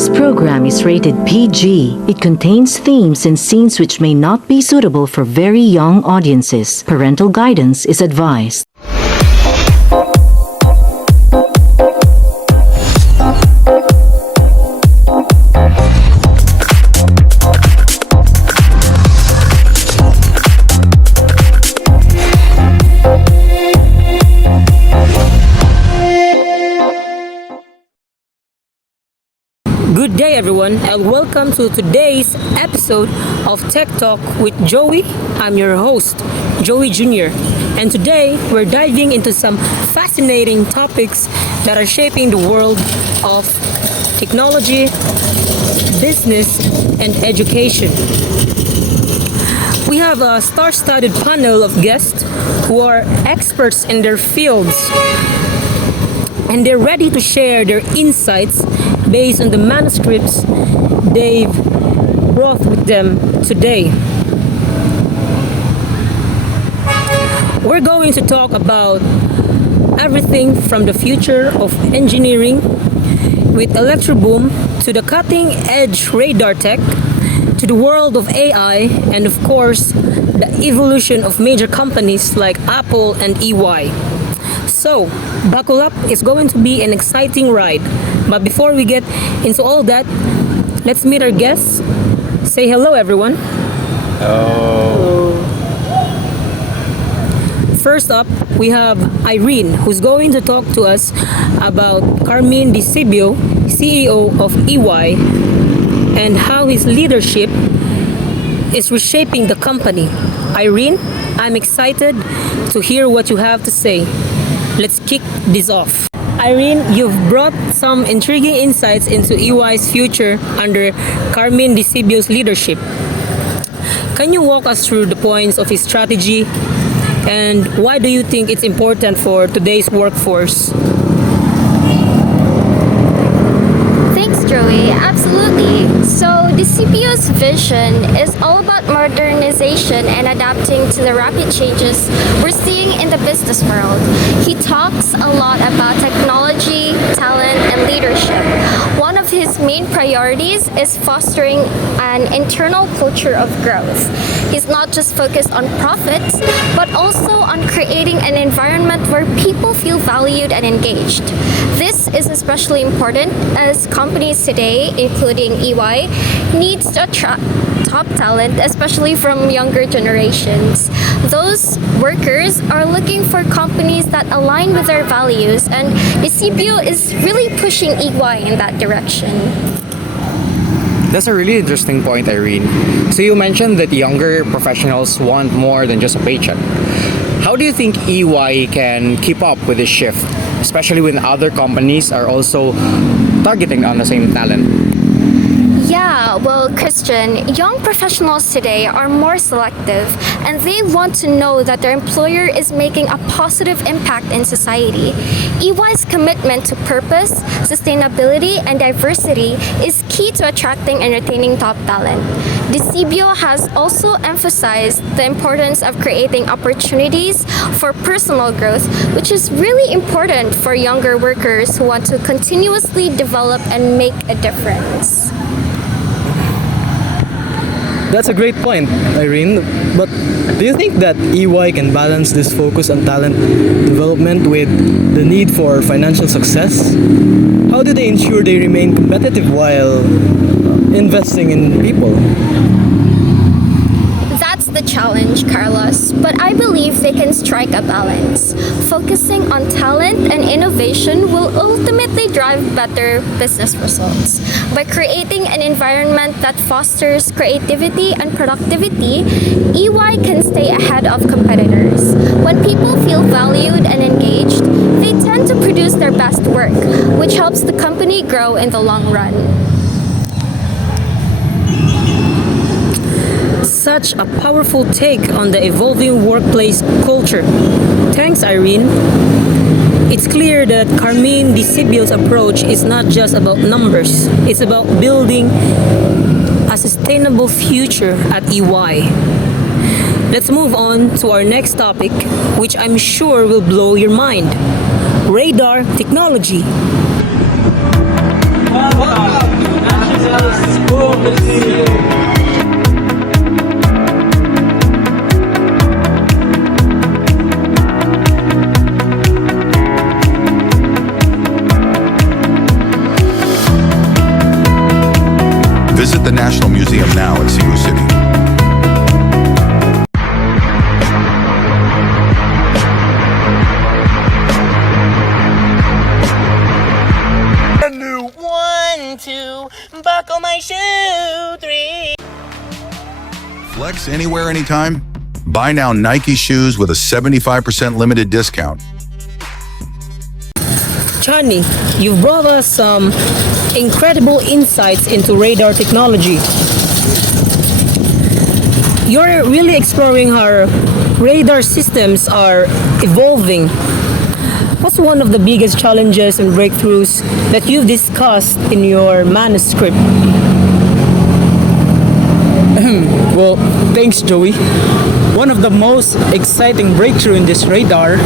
This program is rated PG. It contains themes and scenes which may not be suitable for very young audiences. Parental guidance is advised. Good day everyone and welcome to today's episode of Tech Talk with Joey. I'm your host, Joie Jr. And today we're diving into some fascinating topics that are shaping the world of technology, business, and education. We have a star-studded panel of guests who are experts in their fields, and they're ready to share their insights based on the manuscripts they've brought with them today. We're going to talk about everything from the future of engineering with electroboom to the cutting-edge radar tech to the world of AI and of course the evolution of major companies like Apple and EY. So, buckle up, it's going to be an exciting ride. But before we get into all that, let's meet our guests. Say hello, everyone. Hello. First up, we have Irene, who's going to talk to us about Carmine Di Sibio, CEO of EY, and how his leadership is reshaping the company. Irene, I'm excited to hear what you have to say. Let's kick this off. Irene, you've brought some intriguing insights into EY's future under Carmine Di Sibio's leadership. Can you walk us through the points of his strategy and why do you think it's important for today's workforce? Thanks, Joey. Absolutely. So, Di Sibio's vision is all about modernization and adapting to the rapid changes we're seeing in the business world. He talks a lot about technology, talent, and leadership. One of his main priorities is fostering an internal culture of growth. He's not just focused on profits, but also on creating an environment where people feel valued and engaged. This is especially important as companies today, including EY, needs to attract top talent, especially from younger generations. Those workers are looking for companies that align with their values, and Di Sibio is really pushing EY in that direction. That's a really interesting point, Irene. So you mentioned that younger professionals want more than just a paycheck. How do you think EY can keep up with this shift, especially when other companies are also targeting on the same talent? Yeah, well, Christian, young professionals today are more selective and they want to know that their employer is making a positive impact in society. EY's commitment to purpose, sustainability, and diversity is key to attracting and retaining top talent. Di Sibio has also emphasized the importance of creating opportunities for personal growth, which is really important for younger workers who want to continuously develop and make a difference. That's a great point, Irene. But do you think that EY can balance this focus on talent development with the need for financial success? How do they ensure they remain competitive while investing in people? That's the challenge, Carlos, but I believe they can strike a balance. Focusing on talent and innovation will ultimately drive better business results. By creating an environment that fosters creativity and productivity, EY can stay ahead of competitors. When people feel valued and engaged, they tend to produce their best work, which helps the company grow in the long run. Such a powerful take on the evolving workplace culture. Thanks, Irene. It's clear that Carmine Di Sibio's approach is not just about numbers. It's about building a sustainable future at EY. Let's move on to our next topic, which I'm sure will blow your mind. Radar technology. Welcome to Visit the National Museum now at Cebu City. One, two, buckle my shoe, three. Flex anywhere, anytime? Buy now Nike shoes with a 75% limited discount. Channy, you've brought us some incredible insights into radar technology. You're really exploring how radar systems are evolving. What's one of the biggest challenges and breakthroughs that you've discussed in your manuscript? Well, thanks, Joey. One of the most exciting breakthrough in this radar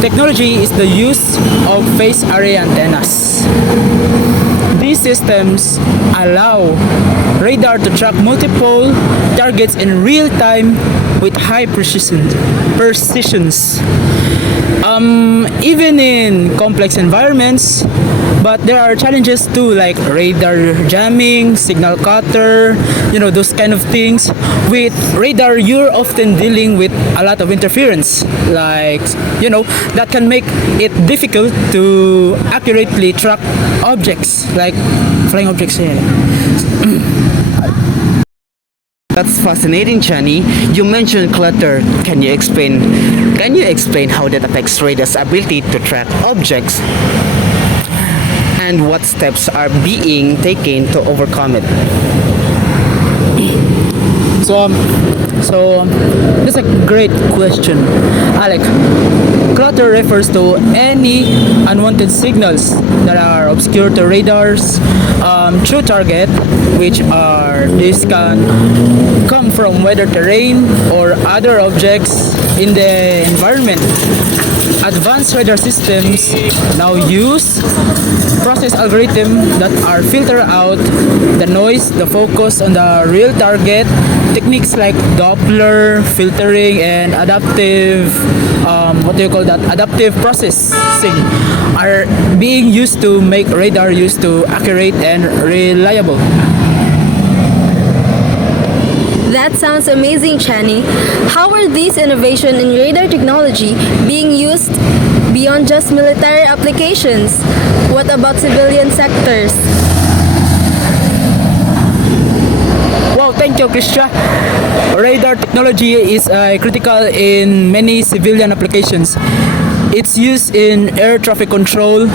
technology is the use of phased array antennas. These systems allow radar to track multiple targets in real time with high precisions. Even in complex environments, but there are challenges too, like radar jamming, signal cutter, those kind of things. With radar, you're often dealing with a lot of interference, like that can make it difficult to accurately track objects, like flying objects. That's fascinating, Channy. You mentioned clutter. Can you explain how that affects radar's ability to track objects? And what steps are being taken to overcome it? So that's a great question, Alec. Clutter refers to any unwanted signals that are obscure to radar's true target, which this can come from weather, terrain, or other objects in the environment. Advanced radar systems now use process algorithms that are filter out the noise, the focus on the real target. Techniques like Doppler filtering and adaptive adaptive processing are being used to make radar accurate and reliable. That sounds amazing, Channy. How are these innovations in radar technology being used beyond just military applications? What about civilian sectors? Wow, thank you, Trishia. Radar technology is critical in many civilian applications. It's used in air traffic control,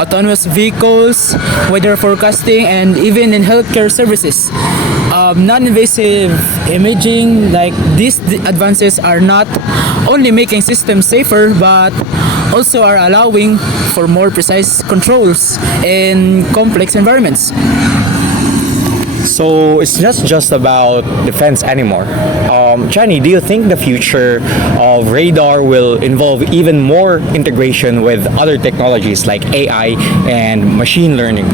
autonomous vehicles, weather forecasting, and even in healthcare services. Non-invasive imaging, like these advances, are not only making systems safer, but also are allowing for more precise controls in complex environments. So it's not just about defense anymore. Channy, do you think the future of radar will involve even more integration with other technologies like AI and machine learning?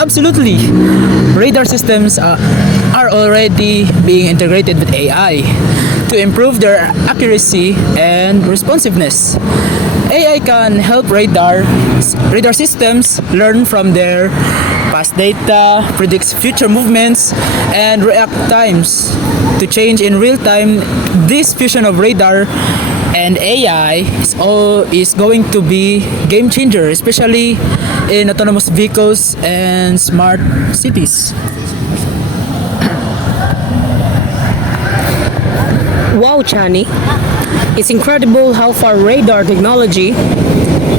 Absolutely. Radar systems are already being integrated with AI to improve their accuracy and responsiveness. AI can help radar systems learn from their past data, predicts future movements, and react times to change in real time. This fusion of radar and AI is going to be game changer, especially in autonomous vehicles and smart cities. Wow, Channy. It's incredible how far radar technology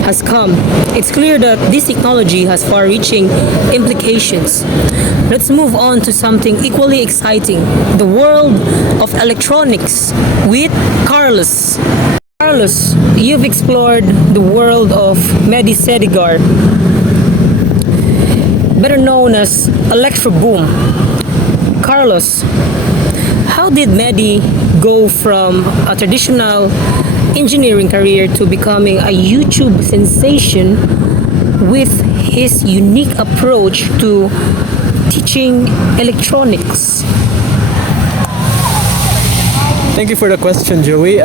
has come. It's clear that this technology has far-reaching implications. Let's move on to something equally exciting, the world of electronics with Carlos. Carlos, you've explored the world of Medi Sedigar, better known as Electro Boom. Carlos, how did Medi go from a traditional engineering career to becoming a YouTube sensation with his unique approach to teaching electronics? Thank you for the question, Joey.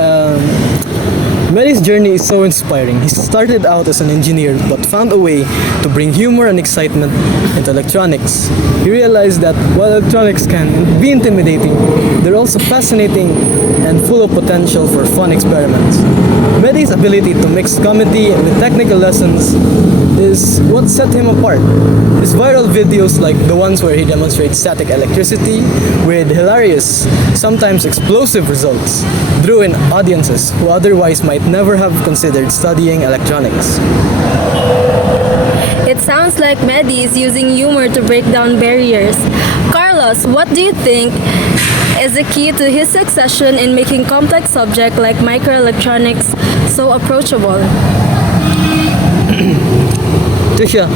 Mehdi's journey is so inspiring. He started out as an engineer but found a way to bring humor and excitement into electronics. He realized that while electronics can be intimidating, they're also fascinating and full of potential for fun experiments. Mehdi's ability to mix comedy with technical lessons is what set him apart. His viral videos, like the ones where he demonstrates static electricity with hilarious, sometimes explosive results, drew in audiences who otherwise might never have considered studying electronics. It sounds like Mehdi is using humor to break down barriers. Carlos, what do you think is the key to his succession in making complex subjects like microelectronics so approachable? Trishia,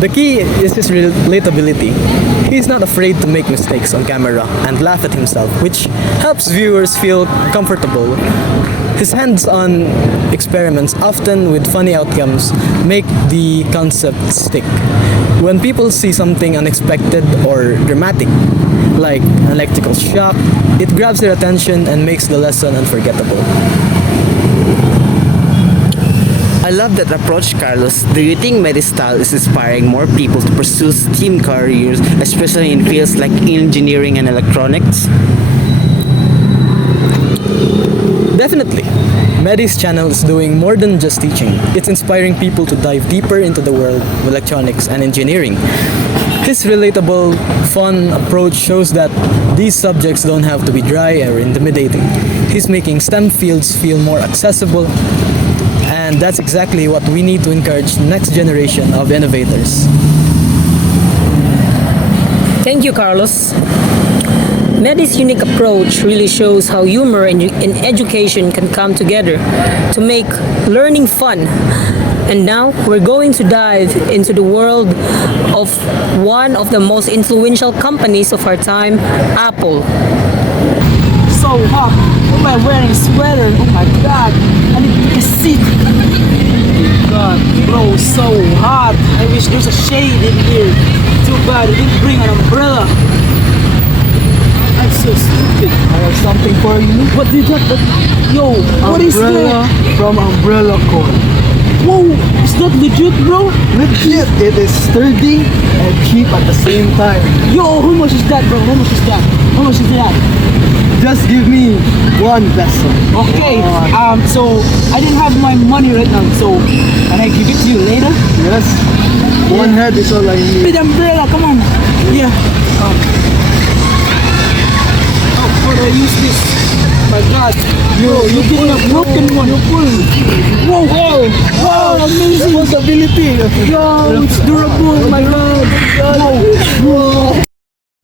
the key is his relatability. He's not afraid to make mistakes on camera and laugh at himself, which helps viewers feel comfortable. His hands-on experiments, often with funny outcomes, make the concept stick. When people see something unexpected or dramatic, like an electrical shock, it grabs their attention and makes the lesson unforgettable. I love that approach, Carlos. Do you think Mehdi's style is inspiring more people to pursue STEAM careers, especially in fields like engineering and electronics? Definitely. Mehdi's channel is doing more than just teaching. It's inspiring people to dive deeper into the world of electronics and engineering. His relatable, fun approach shows that these subjects don't have to be dry or intimidating. He's making STEM fields feel more accessible, and that's exactly what we need to encourage the next generation of innovators. Thank you, Carlos. Mehdi's unique approach really shows how humor and education can come together to make learning fun. And now we're going to dive into the world of one of the most influential companies of our time, Apple. So hot. Why am I wearing a sweater? Oh my god. I need to take a seat. God, bro, so hot. I wish there's a shade in here. Too bad I didn't bring an umbrella. I'm so stupid. I have something for you. What did that? Yo, what is that? From Umbrella Corp. Whoa, is that legit, bro? Legit. It is sturdy and cheap at the same time. Yo, how much is that, bro? How much is that? How much is that? Just give me one peso. Okay. So I didn't have my money right now. So can I give it to you later? Yes. One head is all I need. With umbrella, come on. Yeah. How do I use this? My God. You're getting a broken one. You pull. Whoa. Wow, amazing. Responsibility. Yo, it's durable. My God. Whoa.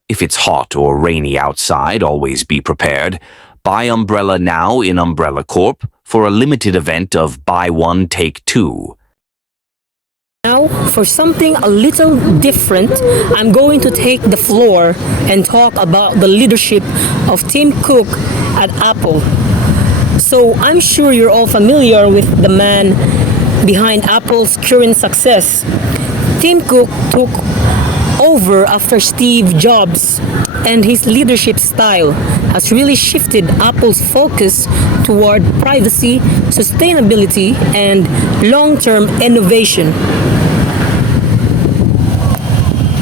If it's hot or rainy outside, always be prepared. Buy umbrella now in Umbrella Corp for a limited event of buy one, take two. Now, for something a little different, I'm going to take the floor and talk about the leadership of Tim Cook at Apple. So, I'm sure you're all familiar with the man behind Apple's current success. Tim Cook took over after Steve Jobs, and his leadership style has really shifted Apple's focus toward privacy, sustainability, and long-term innovation.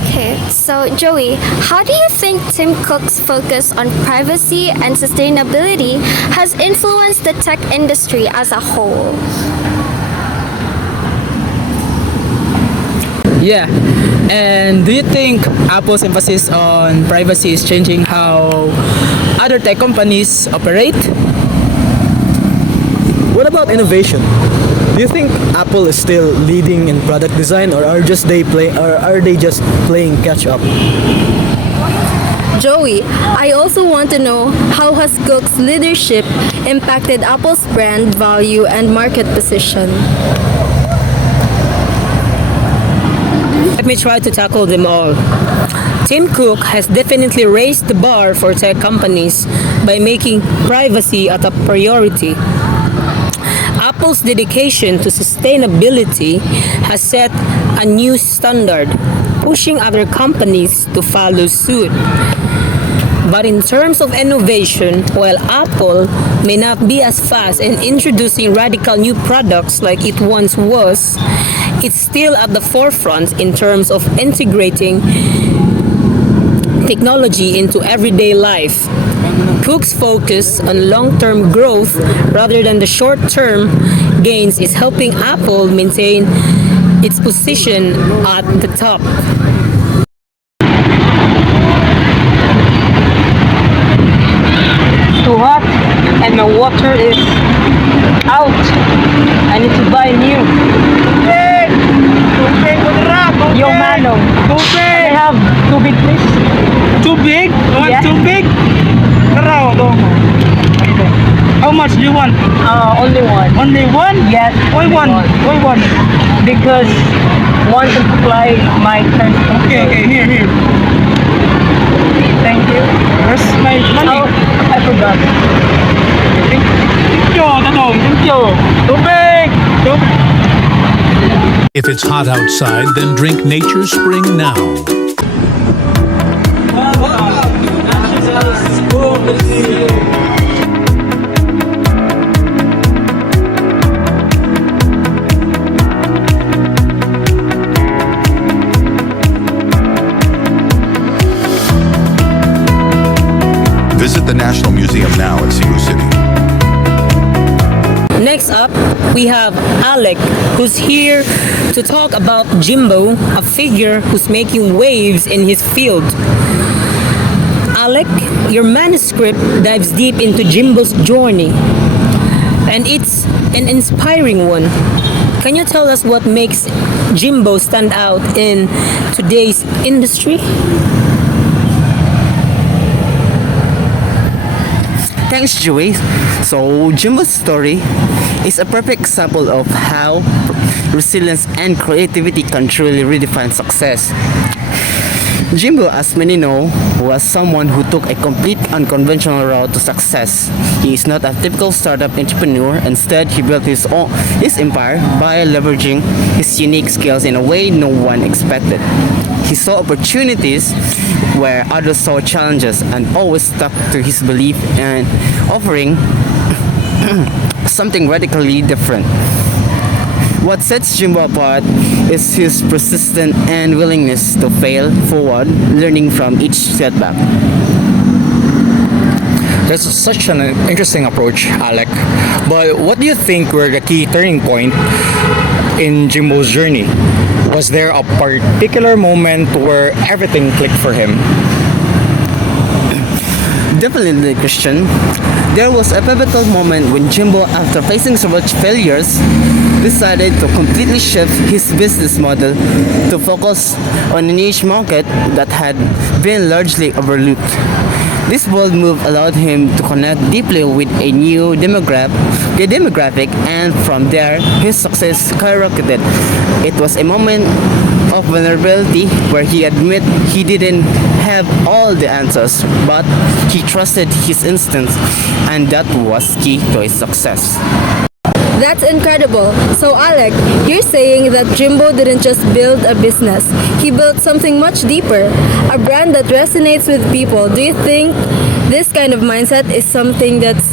Okay, so Joey, how do you think Tim Cook's focus on privacy and sustainability has influenced the tech industry as a whole? Yeah, and do you think Apple's emphasis on privacy is changing how other tech companies operate? What about innovation? Do you think Apple is still leading in product design, or are they just playing catch up? Joey, I also want to know, how has Cook's leadership impacted Apple's brand value and market position? Let me try to tackle them all. Tim Cook has definitely raised the bar for tech companies by making privacy a top priority. Apple's dedication to sustainability has set a new standard, pushing other companies to follow suit. But in terms of innovation, while Apple may not be as fast in introducing radical new products like it once was, it's still at the forefront in terms of integrating technology into everyday life. Cook's focus on long-term growth rather than the short-term gains is helping Apple maintain its position at the top. Too hot and my water is out. I need to buy new. Yo, Mano. I have too big, please. Too big? You want too big? How much do you want? Only one. Only one? Yes. Why one? Why one? Because one can supply my thirst. Okay, here. Thank you. Where's my money? Oh, I forgot. Thank you, Tatong. Thank you. Tubig! If it's hot outside, then drink Nature's Spring now. Visit the National Museum now at Cebu City. Next up, we have Alec, who's here to talk about Jimbo, a figure who's making waves in his field. Alec, your manuscript dives deep into Jimbo's journey, and it's an inspiring one. Can you tell us what makes Jimbo stand out in today's industry? Thanks, Joey. So, Jimbo's story is a perfect example of how resilience and creativity can truly redefine success. Jimbo, as many know, was someone who took a complete unconventional route to success. He is not a typical startup entrepreneur. Instead, he built his empire by leveraging his unique skills in a way no one expected. He saw opportunities where others saw challenges and always stuck to his belief and offering something radically different. What sets Jimbo apart is his persistence and willingness to fail forward, learning from each setback. That's such an interesting approach, Alec. But what do you think were the key turning point in Jimbo's journey? Was there a particular moment where everything clicked for him? Definitely, Christian. There was a pivotal moment when Jimbo, after facing so much failures, decided to completely shift his business model to focus on a niche market that had been largely overlooked. This bold move allowed him to connect deeply with a new demographic, and from there, his success skyrocketed. It was a moment of vulnerability where he admitted he didn't have all the answers, but he trusted his instincts, and that was key to his success. That's incredible. So Alec, you're saying that Jimbo didn't just build a business. He built something much deeper, a brand that resonates with people. Do you think this kind of mindset is something that's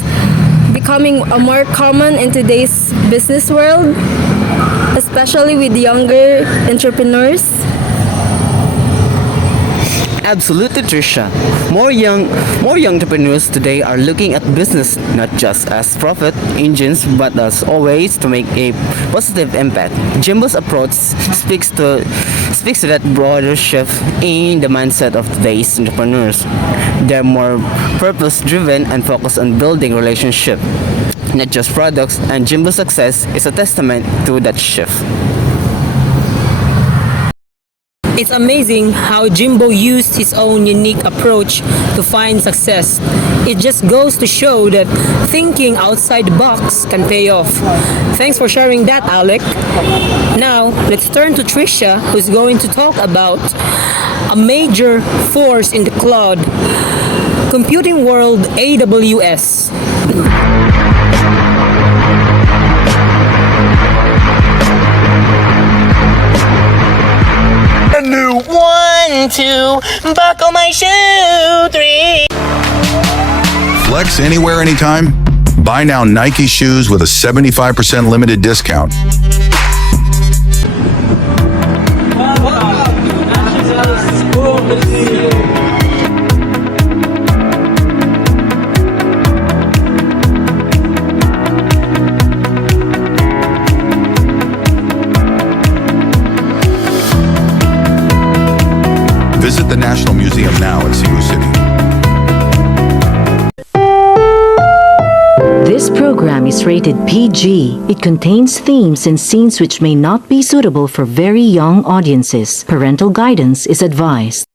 becoming a more common in today's business world, especially with younger entrepreneurs? Absolutely, Trishia. More young entrepreneurs today are looking at business not just as profit engines, but as always to make a positive impact. Jimbo's approach speaks to that broader shift in the mindset of today's entrepreneurs. They're more purpose-driven and focused on building relationships, not just products. And Jimbo's success is a testament to that shift. It's amazing how Jimbo used his own unique approach to find success. It just goes to show that thinking outside the box can pay off. Thanks for sharing that, Alec. Now, let's turn to Trishia, who's going to talk about a major force in the cloud computing world, AWS. New 1, 2, buckle my shoe, 3. Flex anywhere, anytime? Buy now Nike shoes with a 75% limited discount. Visit the National Museum now at Cebu City. This program is rated PG. It contains themes and scenes which may not be suitable for very young audiences. Parental guidance is advised.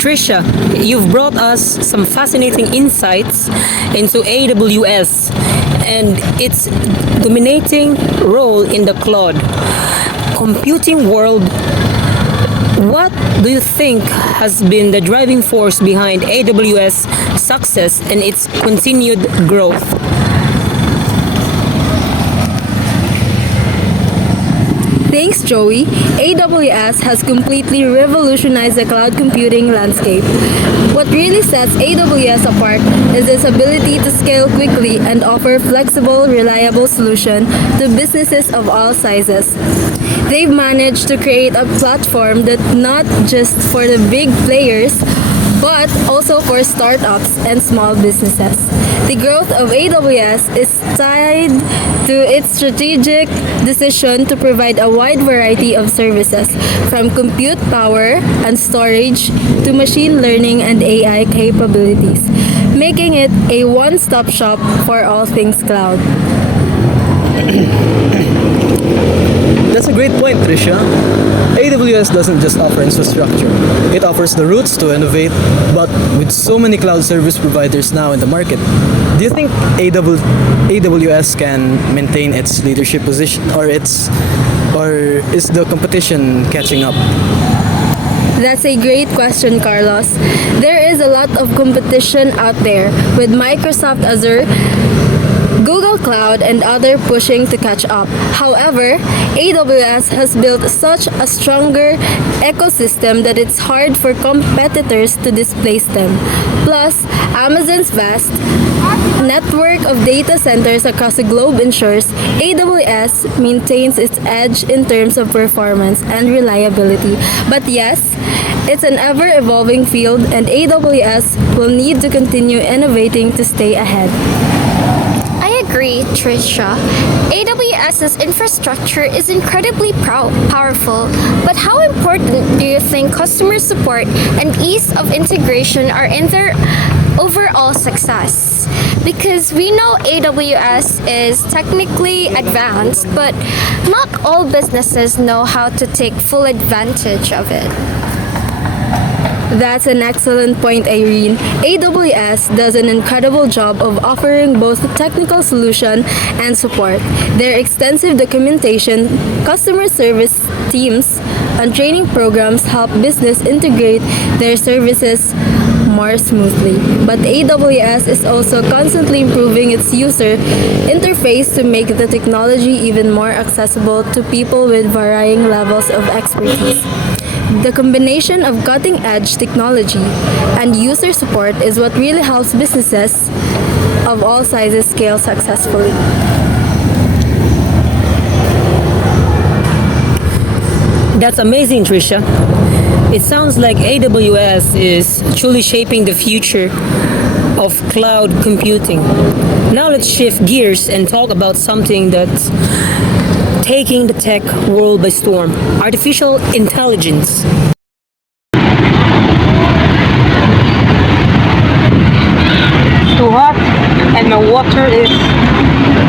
Trishia, you've brought us some fascinating insights into AWS and its dominating role in the cloud computing world. What do you think has been the driving force behind AWS success and its continued growth? Thanks, Joey. AWS has completely revolutionized the cloud computing landscape. What really sets AWS apart is its ability to scale quickly and offer flexible, reliable solutions to businesses of all sizes. They've managed to create a platform that's not just for the big players, but also for startups and small businesses. The growth of AWS is tied to its strategic decision to provide a wide variety of services, from compute power and storage to machine learning and AI capabilities, making it a one-stop shop for all things cloud. That's a great point, Trishia. AWS doesn't just offer infrastructure. It offers the roots to innovate, but with so many cloud service providers now in the market, do you think AWS can maintain its leadership position, or is the competition catching up? That's a great question, Carlos. There is a lot of competition out there, with Microsoft Azure, Google Cloud, and others pushing to catch up. However, AWS has built such a stronger ecosystem that it's hard for competitors to displace them. Plus, Amazon's vast network of data centers across the globe ensures AWS maintains its edge in terms of performance and reliability. But yes, it's an ever-evolving field, and AWS will need to continue innovating to stay ahead. I agree, Trishia. AWS's infrastructure is incredibly powerful, but how important do you think customer support and ease of integration are in their overall success? Because we know AWS is technically advanced, but not all businesses know how to take full advantage of it. That's an excellent point, Irene. AWS does an incredible job of offering both technical solution and support. Their extensive documentation, customer service teams, and training programs help business integrate their services more smoothly. But AWS is also constantly improving its user interface to make the technology even more accessible to people with varying levels of expertise. The combination of cutting-edge technology and user support is what really helps businesses of all sizes scale successfully. That's amazing, Trishia. It sounds like AWS is truly shaping the future of cloud computing. Now let's shift gears and talk about something that's taking the tech world by storm: artificial intelligence. Too hot and my water is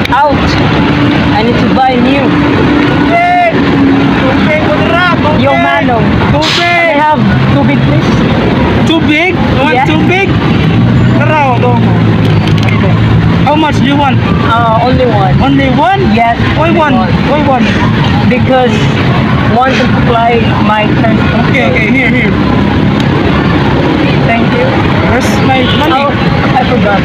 out. I need to buy new. Yo, Manong. Can I have too big, please? Too big? You want too big? How much do you want? Only one. Only one? Yes. Why one? Why one? Because one to supply my turn. Okay, here. Thank you. Where's my money? Oh, I forgot.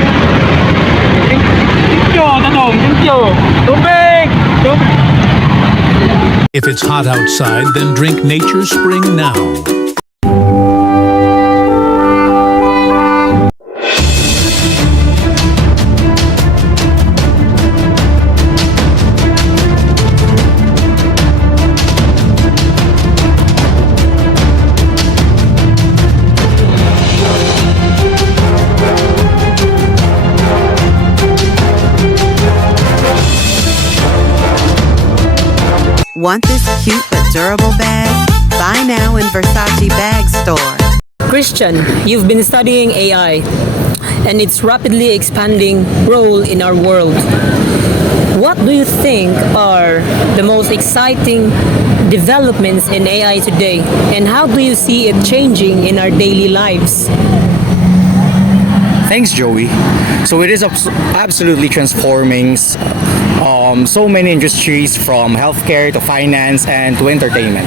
Thank you, Tatong. Thank you. Too big! If it's hot outside, then drink Nature Spring now. Want this cute but durable bag? Buy now in Versace Bag Store. Christian, you've been studying AI and its rapidly expanding role in our world. What do you think are the most exciting developments in AI today, and how do you see it changing in our daily lives? Thanks, Joey. So it is absolutely transforming so many industries, from healthcare to finance and to entertainment.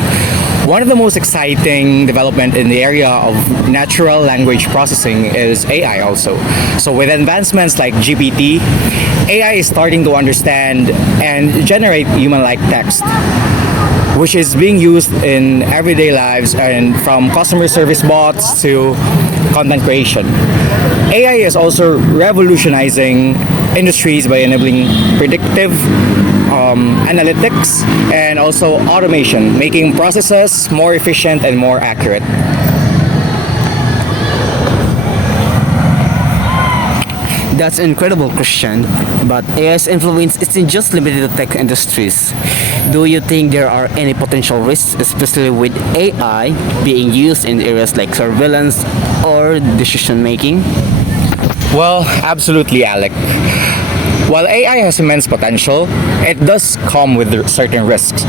One of the most exciting development in the area of natural language processing is AI also. So with advancements like GPT, AI is starting to understand and generate human-like text, which is being used in everyday lives, and from customer service bots to content creation. AI is also revolutionizing industries by enabling predictive analytics and also automation, making processes more efficient and more accurate. That's incredible, Christian. But AI's influence isn't just limited to tech industries. Do you think there are any potential risks, especially with AI being used in areas like surveillance or decision making? Well, absolutely, Alec. While AI has immense potential, it does come with certain risks.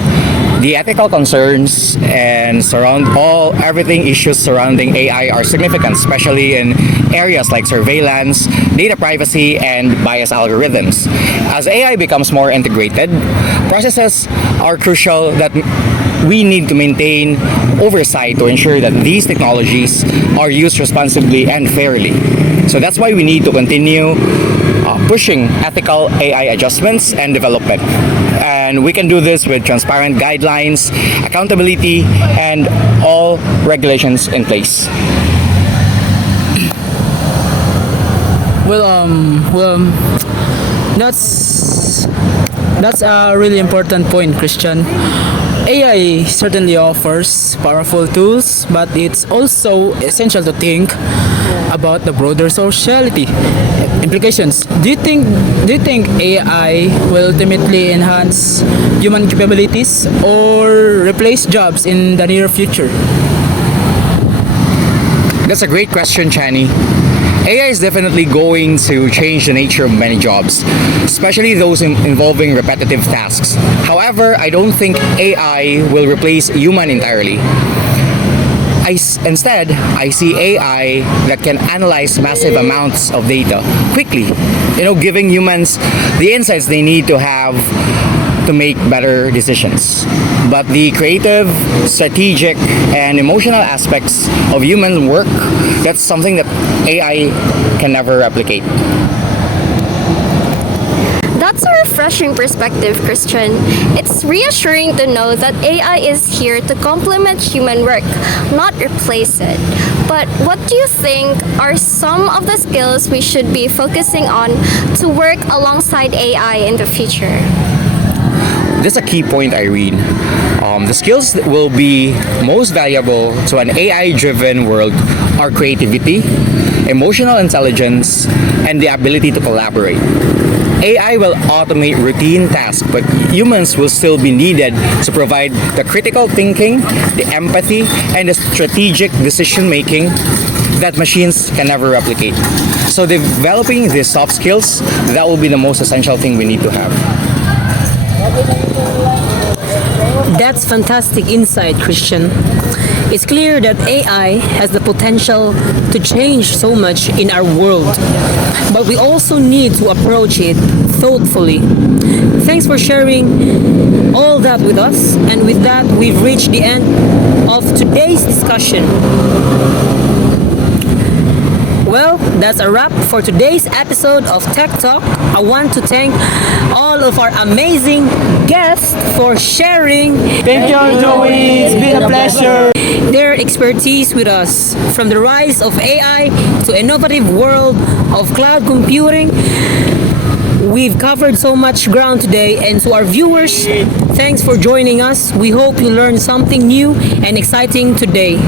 The ethical concerns and everything issues surrounding AI are significant, especially in areas like surveillance, data privacy, and bias algorithms. As AI becomes more integrated, processes are crucial that we need to maintain oversight to ensure that these technologies are used responsibly and fairly. So that's why we need to continue pushing ethical AI adjustments and development. And we can do this with transparent guidelines, accountability, and all regulations in place. That's a really important point, Christian. AI certainly offers powerful tools, but it's also essential to think about the broader sociality implications. Do you think AI will ultimately enhance human capabilities or replace jobs in the near future? That's a great question, Channy. AI is definitely going to change the nature of many jobs, especially those involving repetitive tasks. However, I don't think AI will replace human entirely. Instead, I see AI that can analyze massive amounts of data quickly, giving humans the insights they need to have to make better decisions. But the creative, strategic, and emotional aspects of human work, that's something that AI can never replicate. That's a refreshing perspective, Christian. It's reassuring to know that AI is here to complement human work, not replace it. But what do you think are some of the skills we should be focusing on to work alongside AI in the future? That's a key point, Irene. The skills that will be most valuable to an AI-driven world are creativity, emotional intelligence, and the ability to collaborate. AI will automate routine tasks, but humans will still be needed to provide the critical thinking, the empathy, and the strategic decision-making that machines can never replicate. So developing these soft skills, that will be the most essential thing we need to have. That's fantastic insight, Christian. It's clear that AI has the potential to change so much in our world, but we also need to approach it thoughtfully. Thanks for sharing all that with us, and with that, we've reached the end of today's discussion. Well, that's a wrap for today's episode of Tech Talk. I want to thank all of our amazing guests for sharing. Thank you, Joey. It's been a pleasure. Their expertise with us, from the rise of AI to innovative world of cloud computing. We've covered so much ground today, and to our viewers, thanks for joining us. We hope you learned something new and exciting today.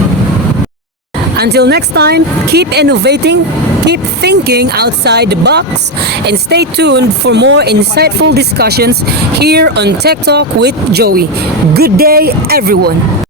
Until next time, keep innovating, keep thinking outside the box, and stay tuned for more insightful discussions here on Tech Talk with Joey. Good day, everyone.